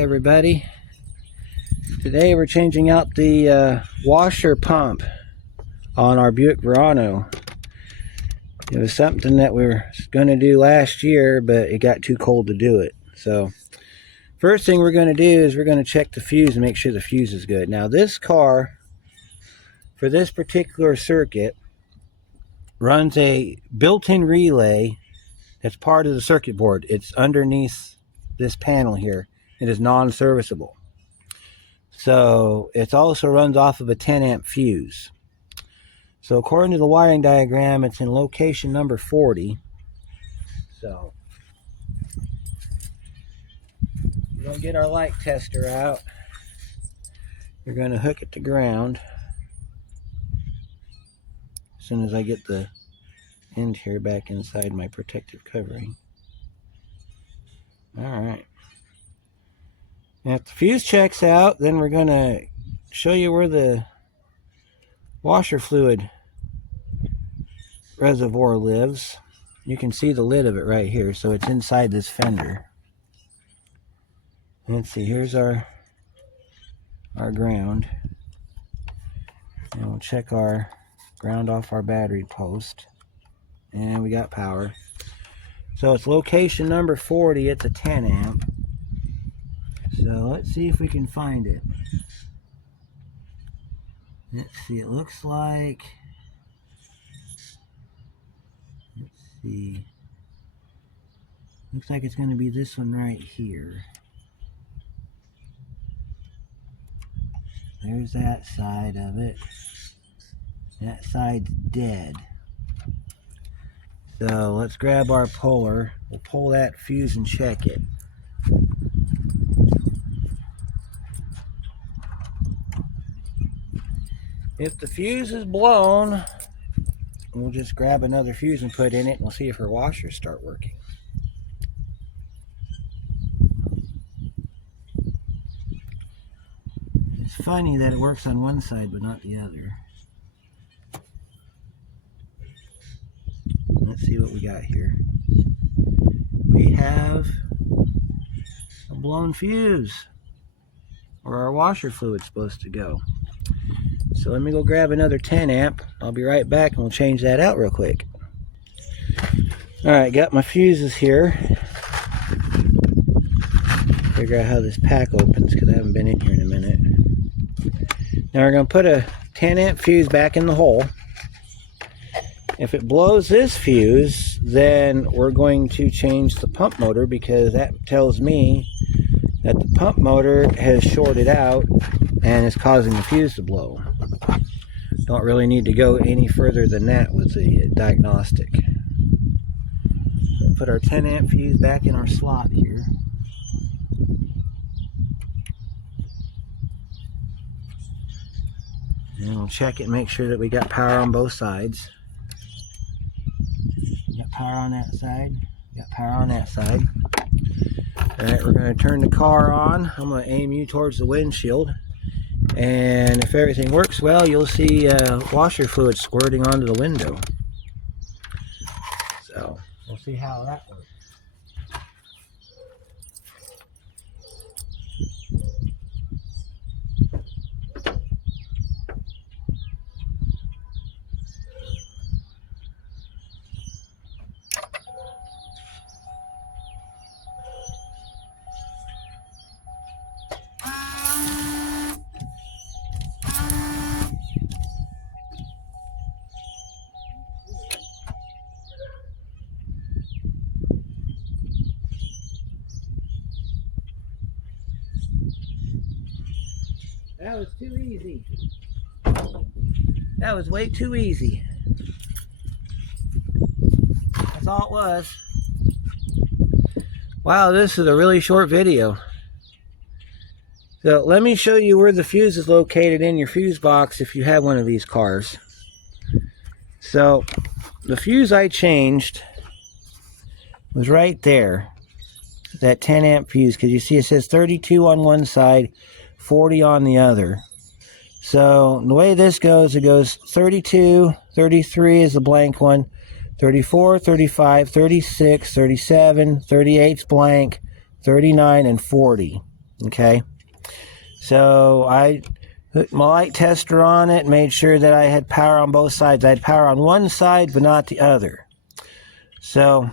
Hey everybody, today we're changing out the washer pump on our Buick Verano. It was something that we were going to do last year, but it got too cold to do it. So first thing we're going to do is we're going to check the fuse and make sure the fuse is good. Now this car, for this particular circuit, runs a built-in relay that's part of the circuit board. It's underneath this panel here. It is non-serviceable. So it also runs off of a 10 amp fuse. So according to the wiring diagram, it's in location number 40. So we're going to get our light tester out. We're going to hook it to ground as soon as I get the end here back inside my protective covering. Alright. If the fuse checks out, then we're going to show you where the washer fluid reservoir lives. You can see the lid of it right here, so it's inside this fender. Let's see, here's our ground. And we'll check our ground off our battery post. And we got power. So it's location number 40, it's a 10 amp. So let's see if we can find it. Let's see, it looks like, let's see, looks like it's going to be this one right here. There's that side of it. That side's dead. So let's grab our puller. We'll pull that fuse and check it. If the fuse is blown, we'll just grab another fuse and put in it, and we'll see if her washers start working. It's funny that it works on one side but not the other. Let's see what we got here. We have a blown fuse where our washer fluid's supposed to go. So let me go grab another 10 amp. I'll be right back and we'll change that out real quick. Alright, got my fuses here. Figure out how this pack opens because I haven't been in here in a minute. Now we're going to put a 10 amp fuse back in the hole. If it blows this fuse, then we're going to change the pump motor because that tells me that the pump motor has shorted out and is causing the fuse to blow. Don't really need to go any further than that with the diagnostic. So put our 10 amp fuse back in our slot here. And we'll check it and make sure that we got power on both sides. Got power on that side. Got power on that side. Alright, we're going to turn the car on. I'm going to aim you towards the windshield. And if everything works well, you'll see washer fluid squirting onto the window. So, we'll see how that works. That was too easy. That was way too easy. That's all it was. Wow, this is a really short video. So let me show you where the fuse is located in your fuse box if you have one of these cars. So the fuse I changed was right there. That 10 amp fuse, because you see it says 32 on one side, 40 on the other. So the way this goes, it goes 32, 33 is the blank one, 34, 35, 36, 37, 38's blank, 39, and 40. Okay, so I put my light tester on it, made sure that I had power on both sides. I had power on one side but not the other. So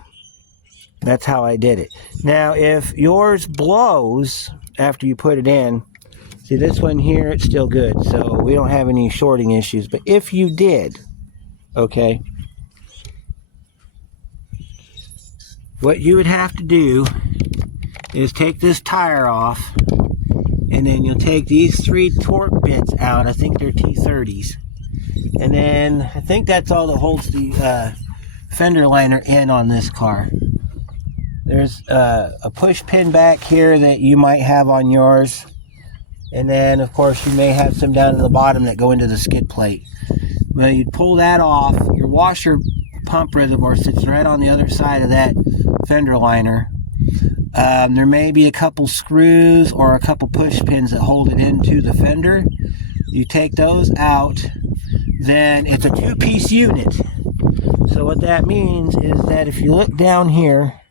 that's how I did it. Now if yours blows after you put it in, see this one here, it's still good, so we don't have any shorting issues. But if you did, okay, what you would have to do is take this tire off, and then you'll take these 3 torque bits out. I think they're T30s. And then I think that's all that holds the fender liner in on this car. There's a push pin back here that you might have on yours. And then, of course, you may have some down at the bottom that go into the skid plate. Well, you'd pull that off. Your washer pump reservoir sits right on the other side of that fender liner. There may be a couple screws or a couple push pins that hold it into the fender. You take those out, then it's a 2-piece unit. So what that means is that if you look down here,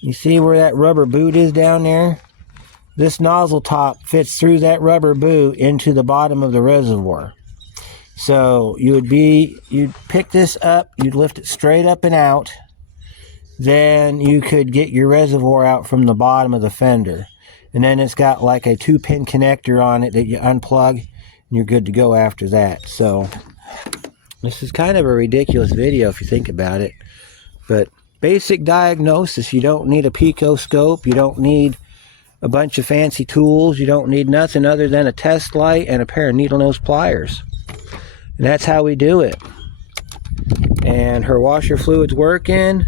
you see where that rubber boot is down there? This nozzle top fits through that rubber boot into the bottom of the reservoir. So you'd pick this up, you'd lift it straight up and out. Then you could get your reservoir out from the bottom of the fender. And then it's got like a 2-pin connector on it that you unplug, and you're good to go after that. So this is kind of a ridiculous video if you think about it. But basic diagnosis, you don't need a pico scope, you don't need a bunch of fancy tools, you don't need nothing other than a test light and a pair of needle nose pliers. And that's how we do it. And her washer fluid's working.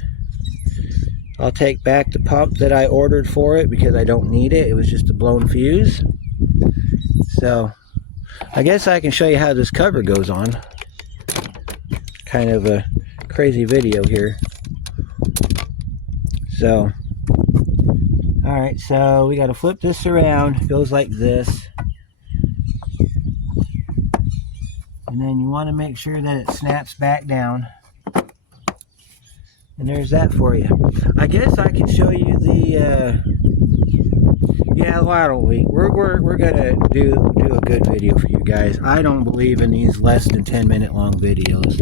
I'll take back the pump that I ordered for it because I don't need it. It was just a blown fuse. So I guess I can show you how this cover goes on. Kind of a crazy video here. So, alright, so we got to flip this around. It goes like this. And then you want to make sure that it snaps back down. And there's that for you. I guess I can show you the, yeah, why don't we? We're gonna do a good video for you guys. I don't believe in these less than 10-minute long videos.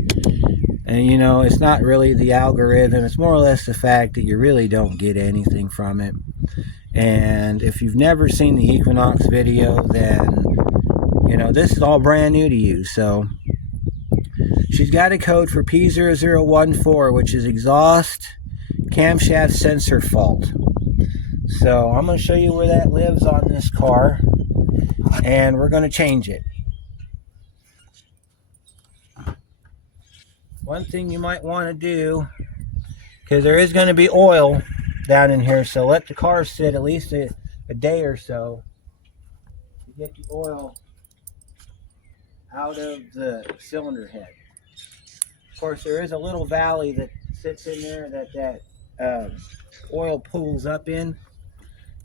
And you know, it's not really the algorithm, it's more or less the fact that you really don't get anything from it. And if you've never seen the Equinox video, then, you know, this is all brand new to you. So she's got a code for P0014, which is exhaust camshaft sensor fault. So I'm going to show you where that lives on this car, and we're going to change it. One thing you might want to do, because there is going to be oil down in here, so let the car sit at least a day or so to get the oil out of the cylinder head. Of course, there is a little valley that sits in there that oil pools up in.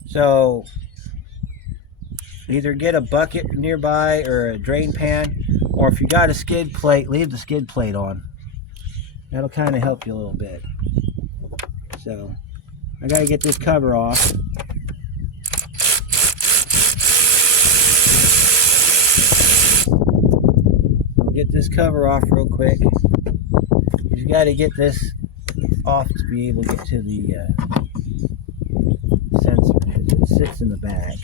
So either get a bucket nearby or a drain pan, or if you got a skid plate, leave the skid plate on. That'll kind of help you a little bit. So I got to get this cover off. We'll get this cover off real quick. You got to get this off to be able to get to the sensor, because it sits in the bag.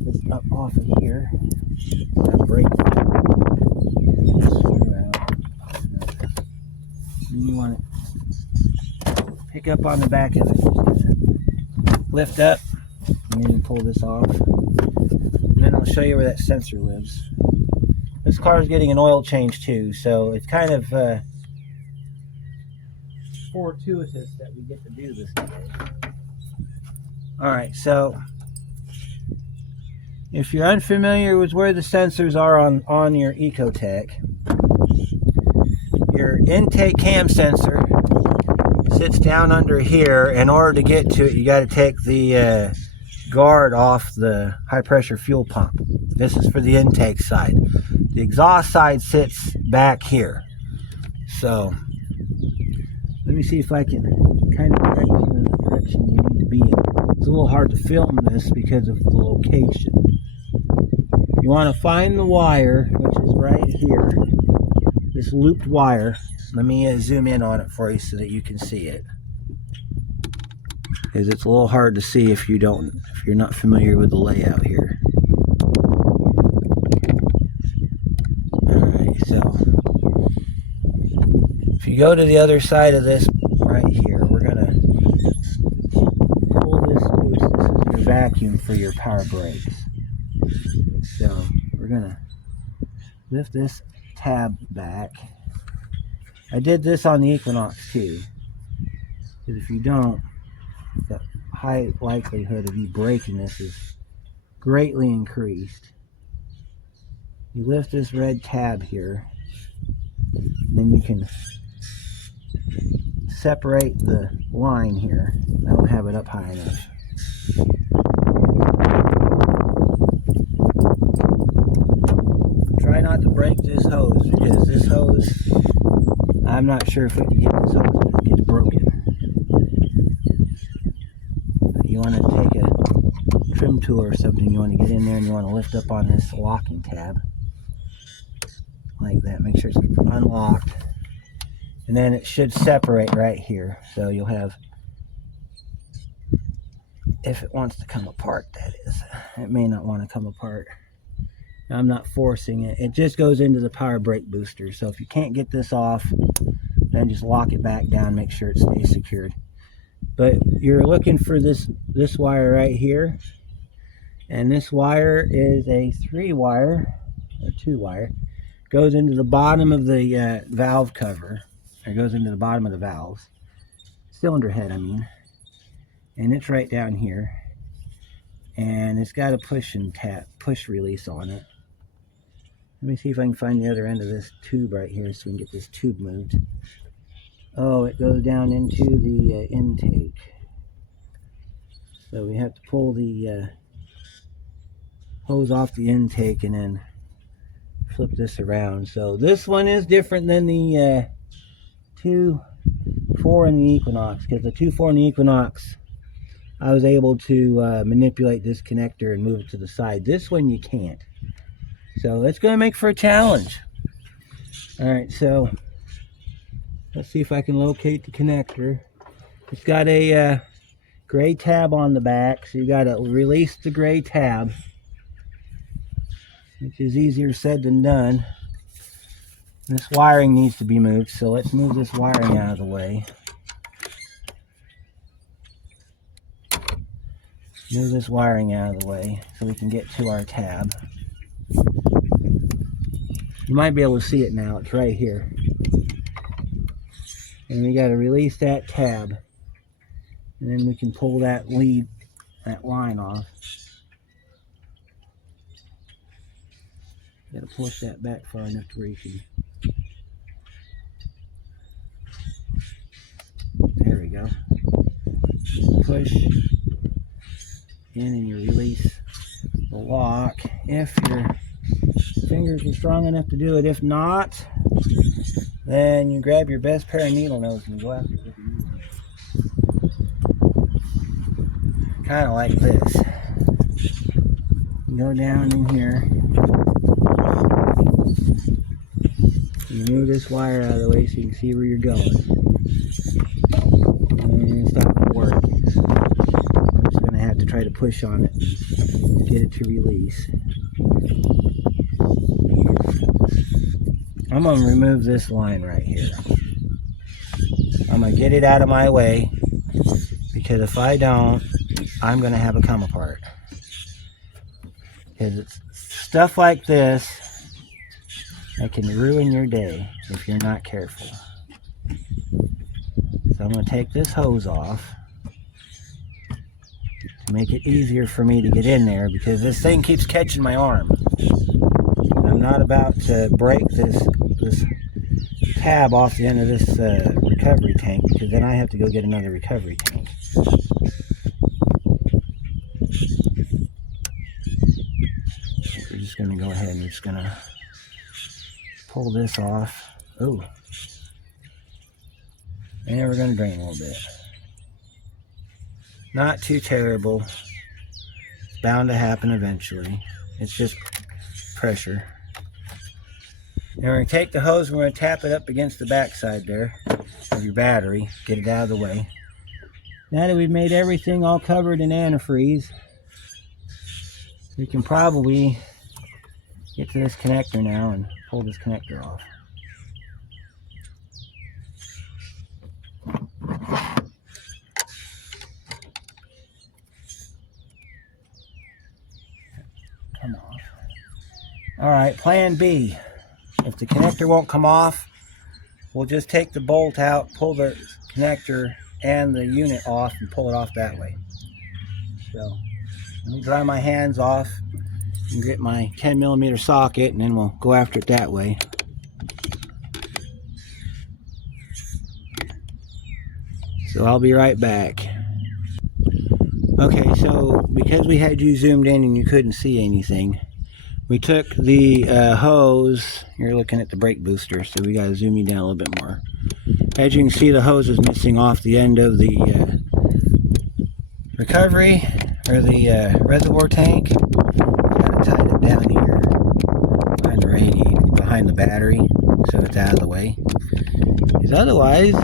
This up off of here. Break. You want to pick up on the back of it. Lift up, and then pull this off. And then I'll show you where that sensor lives. This car is getting an oil change too, so it's kind of fortuitous that we get to do this today. Alright, so if you're unfamiliar with where the sensors are on your Ecotec, your intake cam sensor sits down under here. In order to get to it, you got to take the guard off the high pressure fuel pump. This is for the intake side. The exhaust side sits back here. So Let me see if I can kind of direct you in the direction you need to be in. It's a little hard to film this because of the location. You want to find the wire, which is right here. This looped wire. Let me zoom in on it for you so that you can see it. Because it's a little hard to see if you're not familiar with the layout here. Alright, so if you go to the other side of this right here, we're going to pull this loose. This is your vacuum for your power brakes. So we're going to lift this tab back. I did this on the Equinox too, because if you don't, the high likelihood of you breaking this is greatly increased. You lift this red tab here, then you can separate the line here. I don't have it up high enough. Try not to break this hose, because this hose, I'm not sure if we can get this hose if it gets broken. You want to take a trim tool or something, you want to get in there and you want to lift up on this locking tab. Like that, make sure it's unlocked. And then it should separate right here. So you'll have, if it wants to come apart, that is. It may not want to come apart. I'm not forcing it. It just goes into the power brake booster. So if you can't get this off, then just lock it back down, make sure it stays secured. But you're looking for this wire right here. And this wire is a 3-wire, or 2-wire. Goes into the bottom of the valve cover. It goes into the bottom of the valves. Cylinder head, I mean. And it's right down here. And it's got a push release on it. Let me see if I can find the other end of this tube right here so we can get this tube moved. Oh, it goes down into the intake. So we have to pull the hose off the intake and then flip this around. So this one is different than the 2.4 in the Equinox, because the 2.4 in the Equinox, I was able to manipulate this connector and move it to the side. This one you can't. So it's going to make for a challenge. Alright, so let's see if I can locate the connector. It's got a gray tab on the back, so you got to release the gray tab, which is easier said than done. This wiring needs to be moved, so let's move this wiring out of the way. Move this wiring out of the way so we can get to our tab. You might be able to see it now, it's right here. And we got to release that tab. And then we can pull that line off. Got to push that back far enough to where you can. There we go. Push in and you release the lock if your fingers are strong enough to do it. If not, then you grab your best pair of needle nose and go after it. Kind of like this. Go down in here. You move this wire out of the way so you can see where you're going. And it's not going to work. I'm just going to have to try to push on it, get it to release. I'm going to remove this line right here. I'm going to get it out of my way, because if I don't, I'm going to have a come apart. Because it's stuff like this that can ruin your day if you're not careful. So I'm going to take this hose off to make it easier for me to get in there, because this thing keeps catching my arm. I'm not about to break this tab off the end of this recovery tank, because then I have to go get another recovery tank. We're just going to go ahead and just going to pull this off. Oh, And we're going to drain a little bit. Not too terrible. It's bound to happen eventually. It's just pressure. And we're going to take the hose and we're going to tap it up against the backside there of your battery. Get it out of the way. Now that we've made everything all covered in antifreeze, we can probably get to this connector now and pull this connector off. Come off. Alright, plan B. If the connector won't come off, we'll just take the bolt out, pull the connector and the unit off, and pull it off that way. So, let me dry my hands off and get my 10mm socket, and then we'll go after it that way. So I'll be right back. Okay, so because we had you zoomed in and you couldn't see anything, we took the hose. You're looking at the brake booster, so we got to zoom you down a little bit more. As you can see, the hose is missing off the end of the recovery, or the reservoir tank. Got to tighten it down here behind the radiator, behind the battery, so it's out of the way. Because otherwise,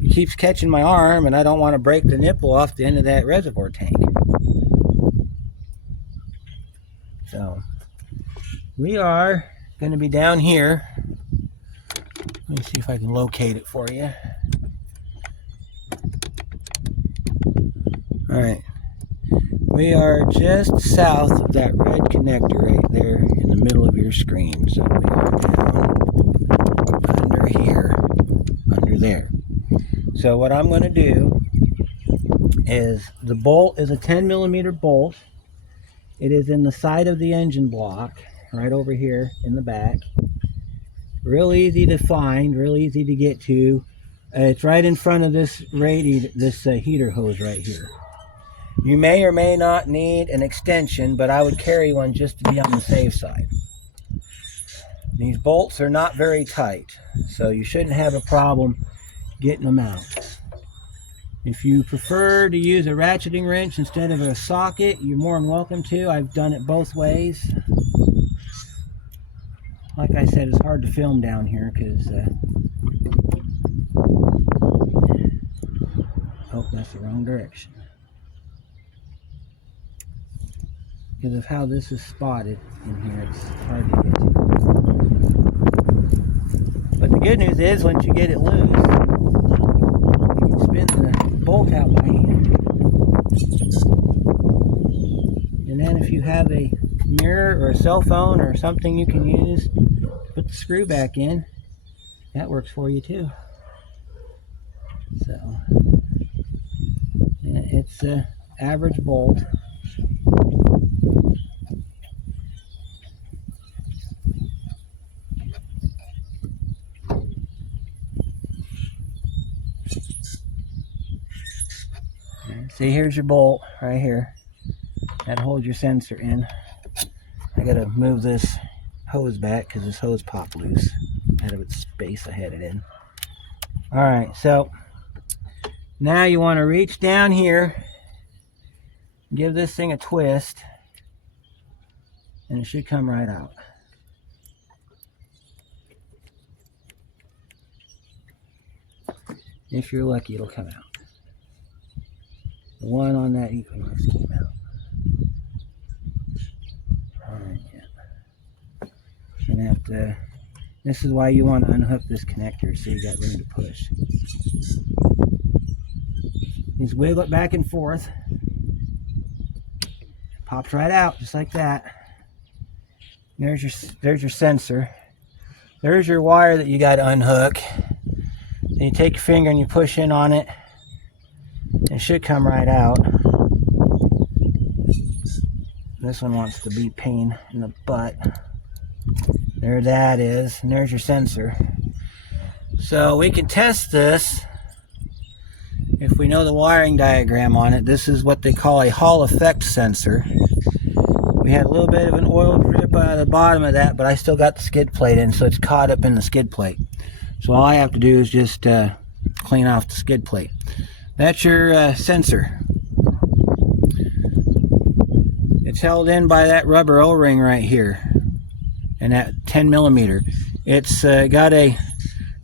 it keeps catching my arm, and I don't want to break the nipple off the end of that reservoir tank. So, we are going to be down here. Let me see if I can locate it for you. Alright. We are just south of that red connector right there in the middle of your screen. So we are down under here, under there. So what I'm going to do is, the bolt is a 10mm bolt. It is in the side of the engine block, right over here in the back. Real easy to find, real easy to get to. It's right in front of this heater hose right here. You may or may not need an extension, but I would carry one just to be on the safe side. These bolts are not very tight, so you shouldn't have a problem getting them out. If you prefer to use a ratcheting wrench instead of a socket, you're more than welcome to. I've done it both ways. Like I said, it's hard to film down here because oh, that's the wrong direction. Because of how this is spotted in here, it's hard to get to. But the good news is, once you get it loose, you can spin the bolt out by hand. And then if you have a mirror or a cell phone or something you can use to put the screw back in, that works for you too. So, yeah, it's an average bolt. See, here's your bolt right here. That holds your sensor in. I gotta move this hose back because this hose popped loose out of its space I had it in. Alright, so now you want to reach down here, give this thing a twist, and it should come right out. If you're lucky, it'll come out. The one on that Equinox came out. Alright, yeah. Gonna have to. This is why you want to unhook this connector so you got room to push. Just wiggle it back and forth. Pops right out just like that. There's your sensor. There's your wire that you got to unhook. Then you take your finger and you push in on it. It should come right out. This one wants to be pain in the butt. There that is, and there's your sensor. So we can test this if we know the wiring diagram on it. This is what they call a Hall effect sensor. We had a little bit of an oil drip out of the bottom of that, but I still got the skid plate in, so it's caught up in the skid plate. So all I have to do is just clean off the skid plate. That's your sensor. It's held in by that rubber O-ring right here, and that 10 millimeter. It's got a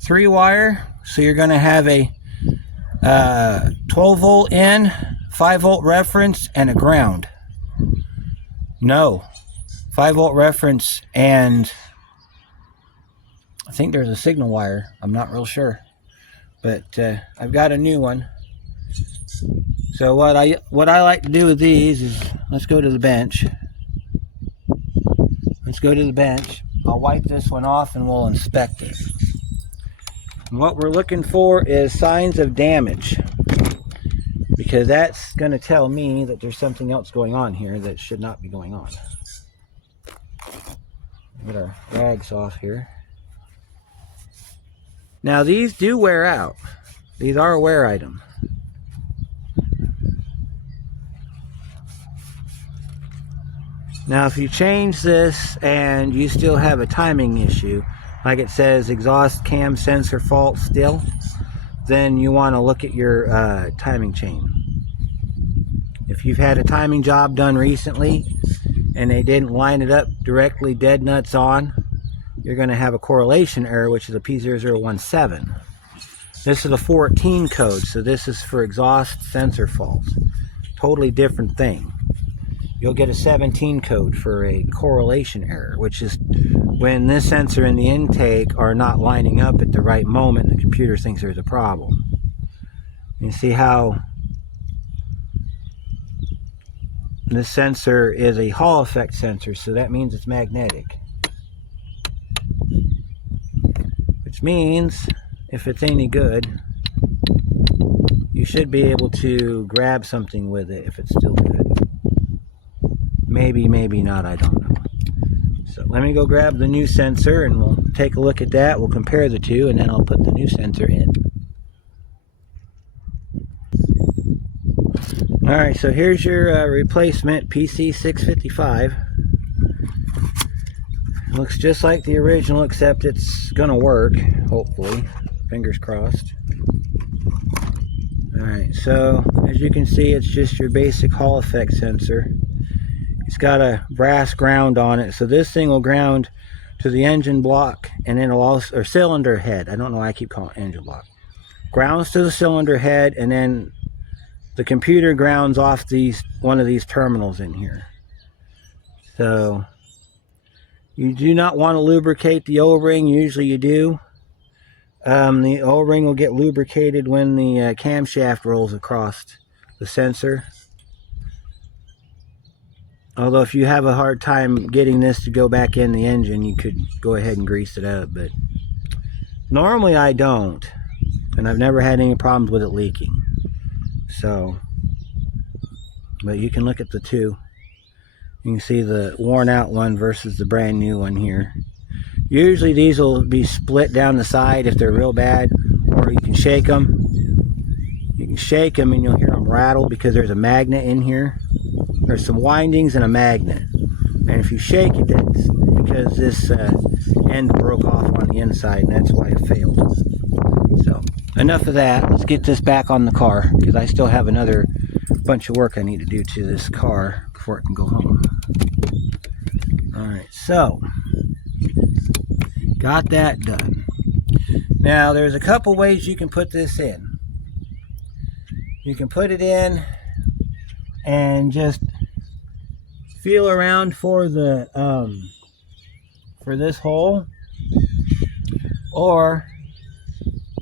3-wire, so you're going to have a 12 volt in, 5 volt reference, and a ground. No, 5 volt reference, and I think there's a signal wire. I'm not real sure, but I've got a new one. So what I like to do with these is, let's go to the bench. Let's go to the bench. I'll wipe this one off and we'll inspect it. And what we're looking for is signs of damage, because that's going to tell me that there's something else going on here that should not be going on. Get our rags off here. Now these do wear out. These are a wear item. Now if you change this and you still have a timing issue, like it says exhaust cam sensor fault still, then you want to look at your timing chain. If you've had a timing job done recently and they didn't line it up directly dead nuts on, you're going to have a correlation error, which is a P0017. This is a 14 code, so this is for exhaust sensor faults. Totally different thing. You'll get a 17 code for a correlation error, which is when this sensor and the intake are not lining up at the right moment, the computer thinks there's a problem. You see how this sensor is a Hall effect sensor, so that means it's magnetic. Which means, if it's any good, you should be able to grab something with it if it's still good. Maybe, maybe not, I don't know. So let me go grab the new sensor and we'll take a look at that. We'll compare the two and then I'll put the new sensor in. Alright, so here's your replacement PC655. Looks just like the original, except it's gonna work, hopefully. Fingers crossed. Alright, so as you can see, it's just your basic Hall effect sensor. It's got a brass ground on it, so this thing will ground to the engine block, and then it'll also, or cylinder head. I don't know why I keep calling it engine block. Grounds to the cylinder head, and then the computer grounds off one of these terminals in here. So you do not want to lubricate the O-ring. Usually you do. The O-ring will get lubricated when the camshaft rolls across the sensor. Although if you have a hard time getting this to go back in the engine, you could go ahead and grease it up. But normally I don't. And I've never had any problems with it leaking. So, but you can look at the two. You can see the worn out one versus the brand new one here. Usually these will be split down the side if they're real bad, or you can shake them. You can shake them and you'll hear them rattle because there's a magnet in here. There's some windings and a magnet. And if you shake it, it's because this end broke off on the inside, and that's why it failed. So, enough of that. Let's get this back on the car, because I still have another bunch of work I need to do to this car before it can go home. Alright, so got that done. Now there's a couple ways you can put this in. You can put it in and just feel around for the for this hole, or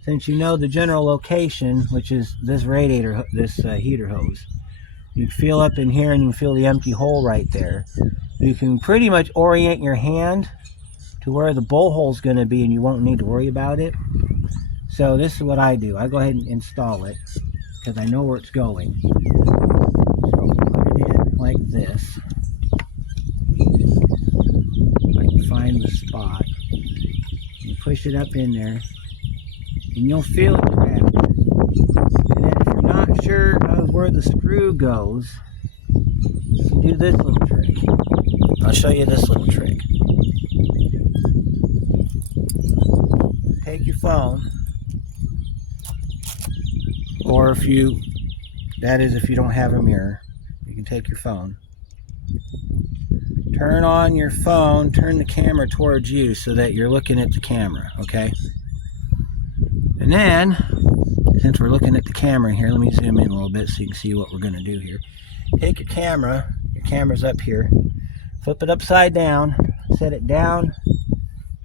since you know the general location, which is this radiator, this heater hose, you feel up in here and you feel the empty hole right there. You can pretty much orient your hand to where the bowl hole is going to be, and you won't need to worry about it. So this is what I do. I go ahead and install it because I know where it's going. So put it in like this. If I can find the spot. You push it up in there, and you'll feel it grab. And then if you're not sure of where the screw goes, you can do this little trick. I'll show you this little trick. Take your phone, Or if you don't have a mirror, you can take your phone. Turn on your phone, turn the camera towards you so that you're looking at the camera, okay? And then, since we're looking at the camera here, let me zoom in a little bit so you can see what we're going to do here. Take your camera's up here, flip it upside down, set it down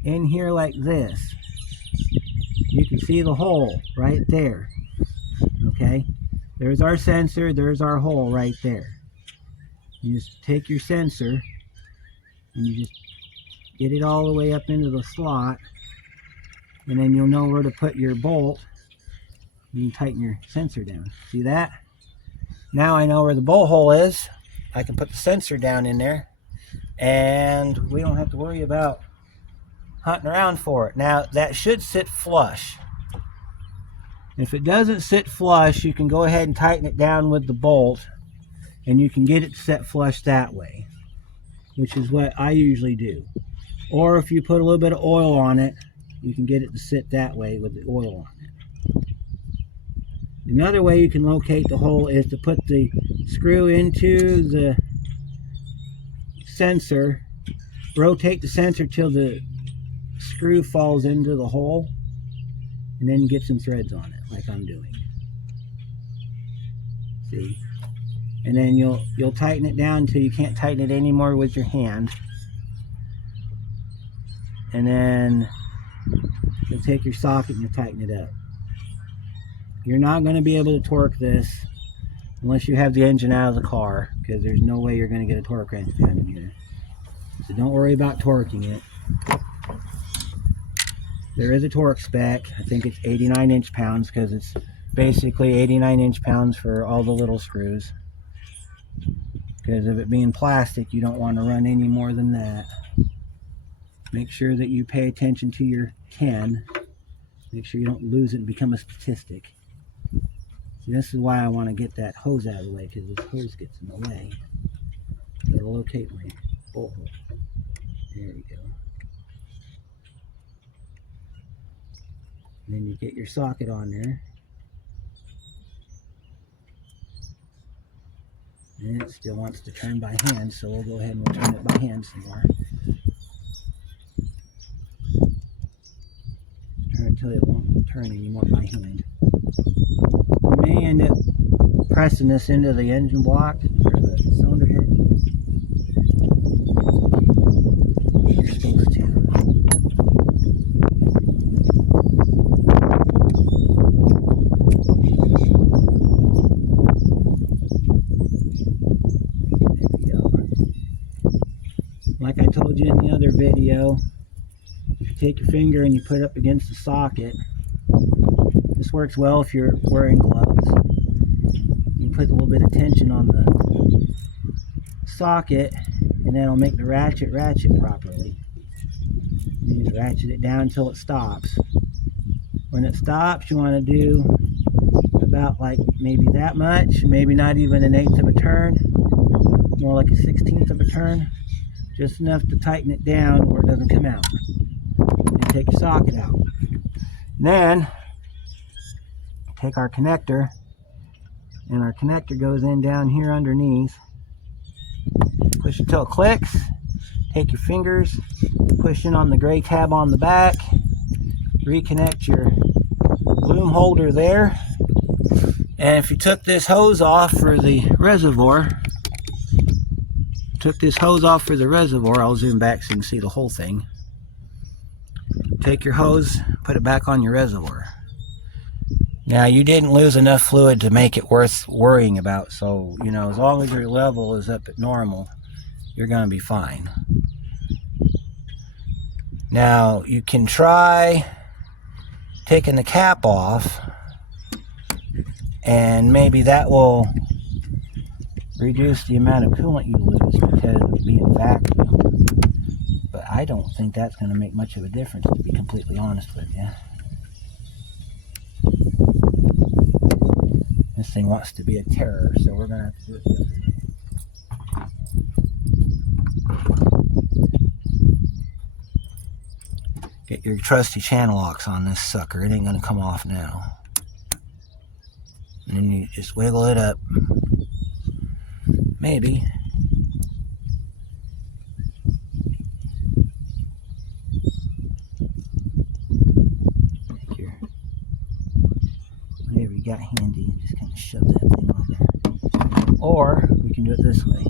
in here like this. You can see the hole right there, okay? There's our sensor, there's our hole right there. You just take your sensor and you just get it all the way up into the slot, and then you'll know where to put your bolt. You can tighten your sensor down. See that? Now I know where the bolt hole is. I can put the sensor down in there, and we don't have to worry about hunting around for it. Now that should sit flush. If it doesn't sit flush, you can go ahead and tighten it down with the bolt, and you can get it set flush that way, which is what I usually do. Or if you put a little bit of oil on it, you can get it to sit that way with the oil on it. Another way you can locate the hole is to put the screw into the sensor, rotate the sensor till the screw falls into the hole, and then get some threads on it like I'm doing. See? And then you'll tighten it down until you can't tighten it anymore with your hand. And then you'll take your socket and you'll tighten it up. You're not going to be able to torque this unless you have the engine out of the car, because there's no way you're going to get a torque wrench down in here. So don't worry about torquing it. There is a torque spec. I think it's 89 inch-pounds, because it's basically 89 inch-pounds for all the little screws. Because of it being plastic, you don't want to run any more than that. Make sure that you pay attention to your 10. Make sure you don't lose it and become a statistic. See, this is why I want to get that hose out of the way, because this hose gets in the way. Got to locate my bolt hole. There we go. And then you get your socket on there. And it still wants to turn by hand, so we'll go ahead and we'll turn it by hand some more. Turn it until it won't turn anymore by hand. You may end up pressing this into the engine block or the cylinder head. You're supposed to. Like I told you in the other video, if you take your finger and you put it up against the socket, this works well if you're wearing gloves. You put a little bit of tension on the socket, and then it'll make the ratchet properly. You just ratchet it down until it stops. When it stops, you want to do about like maybe that much, maybe not even 1/8 of a turn, more like a 1/16 of a turn. Just enough to tighten it down where it doesn't come out. And take your socket out. And then take our connector, and our connector goes in down here underneath. Push it till it clicks. Take your fingers, push in on the gray tab on the back, reconnect your loom holder there. And if you took this hose off for the reservoir, I'll zoom back so you can see the whole thing. Take your hose, put it back on your reservoir. Now, you didn't lose enough fluid to make it worth worrying about, so, you know, as long as your level is up at normal, you're going to be fine. Now, you can try taking the cap off, and maybe that will reduce the amount of coolant you lose because of it being vacuum. But I don't think that's going to make much of a difference, to be completely honest with you. This thing wants to be a terror, so we're going to have to do it the other way. Get your trusty channel locks on this sucker. It ain't going to come off now. And then you just wiggle it up. Maybe. Take your, whatever you got handy, and just kind of shove that thing on there. Or we can do it this way.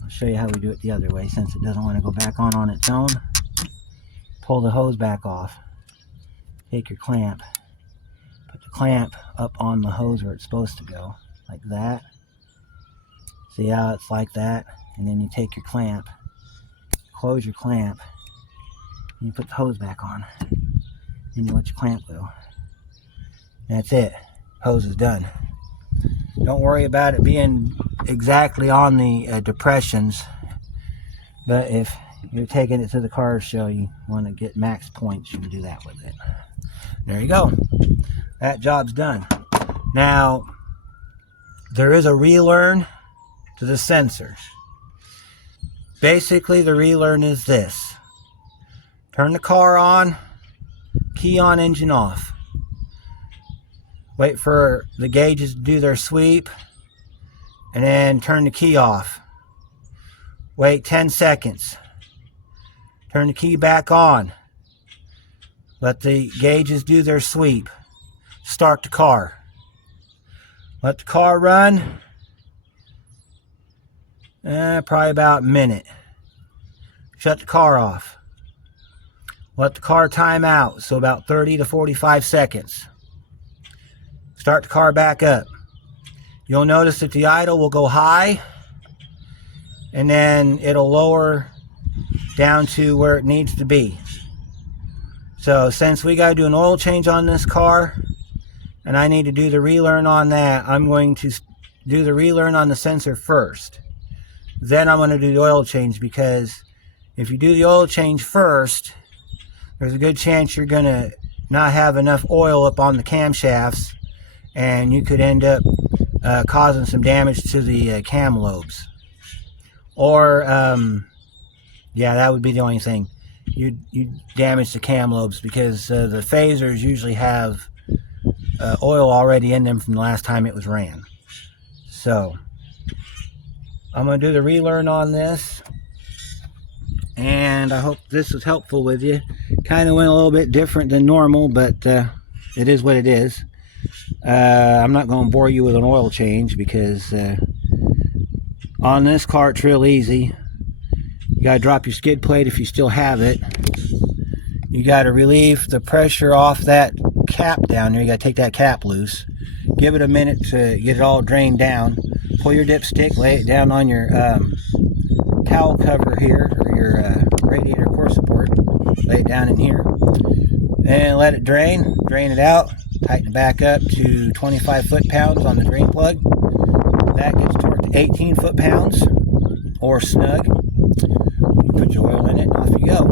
I'll show you how we do it the other way, since it doesn't want to go back on its own. Pull the hose back off. Take your clamp. Put the clamp up on the hose where it's supposed to go, like that. See how it's like that? And then you take your clamp, close your clamp, and you put the hose back on. And you let your clamp go. That's it. Hose is done. Don't worry about it being exactly on the depressions, but if you're taking it to the car show, you want to get max points, you can do that with it. There you go. That job's done. Now, there is a relearn to the sensors. Basically, the relearn is this. Turn the car on, key on, engine off. Wait for the gauges to do their sweep, and then turn the key off. Wait 10 seconds. Turn the key back on. Let the gauges do their sweep. Start the car. Let the car run. Probably about a minute. Shut the car off. Let the car time out, so about 30 to 45 seconds. Start the car back up. You'll notice that the idle will go high, and then it'll lower down to where it needs to be. So since we got to do an oil change on this car, and I need to do the relearn on that, I'm going to do the relearn on the sensor first. Then I'm going to do the oil change, because if you do the oil change first, there's a good chance you're going to not have enough oil up on the camshafts, and you could end up causing some damage to the cam lobes. Or, yeah, that would be the only thing. You damage the cam lobes, because the phasers usually have oil already in them from the last time it was ran. So, I'm going to do the relearn on this, and I hope this was helpful with you. Kind of went a little bit different than normal, but it is what it is. I'm not going to bore you with an oil change, because on this car it's real easy. You got to drop your skid plate if you still have it. You got to relieve the pressure off that cap down there. You got to take that cap loose. Give it a minute to get it all drained down. Pull your dipstick, lay it down on your cowl cover here, or your radiator core support. Lay it down in here. And let it drain. Drain it out. Tighten it back up to 25 foot-pounds on the drain plug. That gets torqued to 18 foot-pounds, or snug. You put your oil in it, and off you go.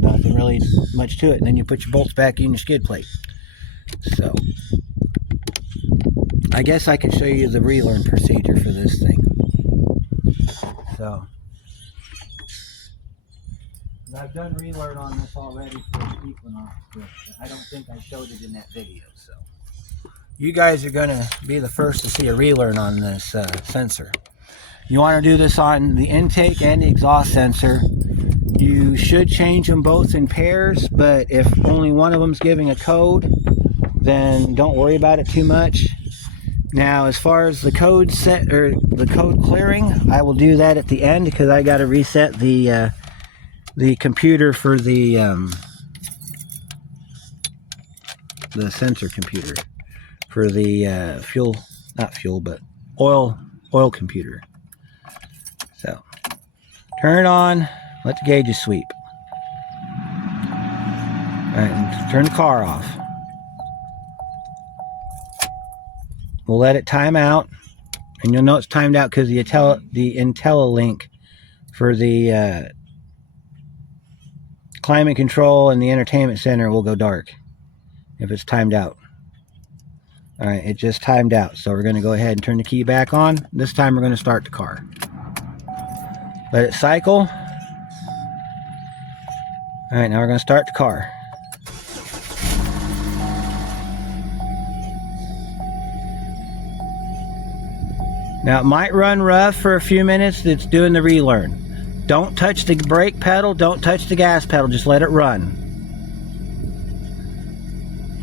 Nothing really much to it. And then you put your bolts back in your skid plate. So, I guess I can show you the relearn procedure for this thing. So, I've done relearn on this already for the Equinox, but I don't think I showed it in that video. So, you guys are going to be the first to see a relearn on this sensor. You want to do this on the intake and the exhaust sensor. You should change them both in pairs, but if only one of them's giving a code, then don't worry about it too much. Now, as far as the code set, or the code clearing, I will do that at the end, because I got to reset the computer for the sensor computer for the oil computer. So, turn it on, let the gauges sweep. Alright, and turn the car off. We'll let it time out, and you'll know it's timed out because the IntelliLink for the climate control and the entertainment center will go dark if it's timed out. Alright, it just timed out, so we're going to go ahead and turn the key back on. This time we're going to start the car. Let it cycle. Alright, now we're going to start the car. Now it might run rough for a few minutes. It's doing the relearn. Don't touch the brake pedal, don't touch the gas pedal, just let it run.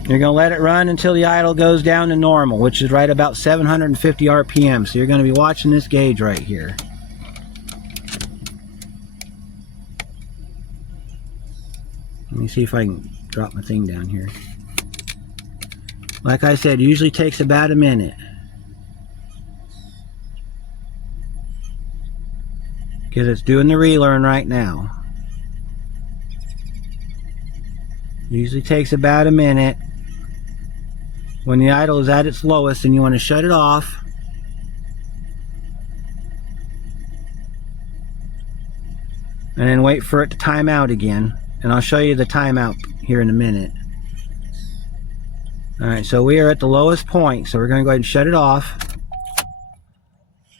You're going to let it run until the idle goes down to normal, which is right about 750 RPM. So you're going to be watching this gauge right here. Let me see if I can drop my thing down here. Like I said, it usually takes about a minute. Because it's doing the relearn right now. Usually takes about a minute. When the idle is at its lowest and you want to shut it off. And then wait for it to time out again. And I'll show you the timeout here in a minute. Alright, so we are at the lowest point, so we're going to go ahead and shut it off.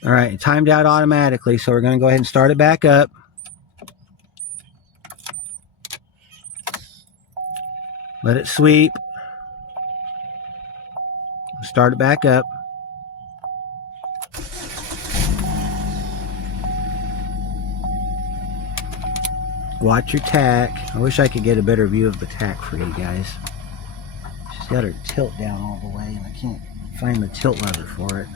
Alright, it timed out automatically, so we're going to go ahead and start it back up. Let it sweep. Start it back up. Watch your tack. I wish I could get a better view of the tack for you guys. She's got her tilt down all the way and I can't find the tilt lever for it.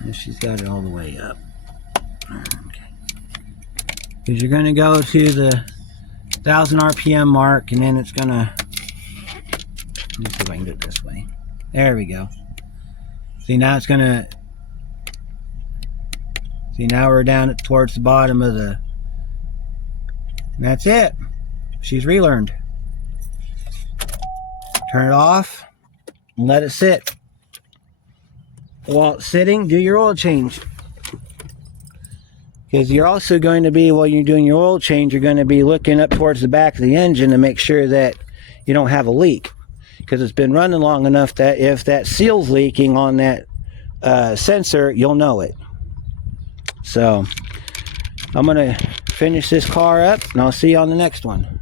And she's got it all the way up. Okay. Because you're going to go to the 1000 RPM mark and then it's going to... Let me see if I can do it this way. There we go. See, now it's going to... See, now we're down towards the bottom of the... And that's it. She's relearned. Turn it off and let it sit. While it's sitting, do your oil change. Because you're also going to be, while you're doing your oil change, you're going to be looking up towards the back of the engine to make sure that you don't have a leak. Because it's been running long enough that if that seal's leaking on that sensor, you'll know it. So, I'm going to finish this car up and I'll see you on the next one.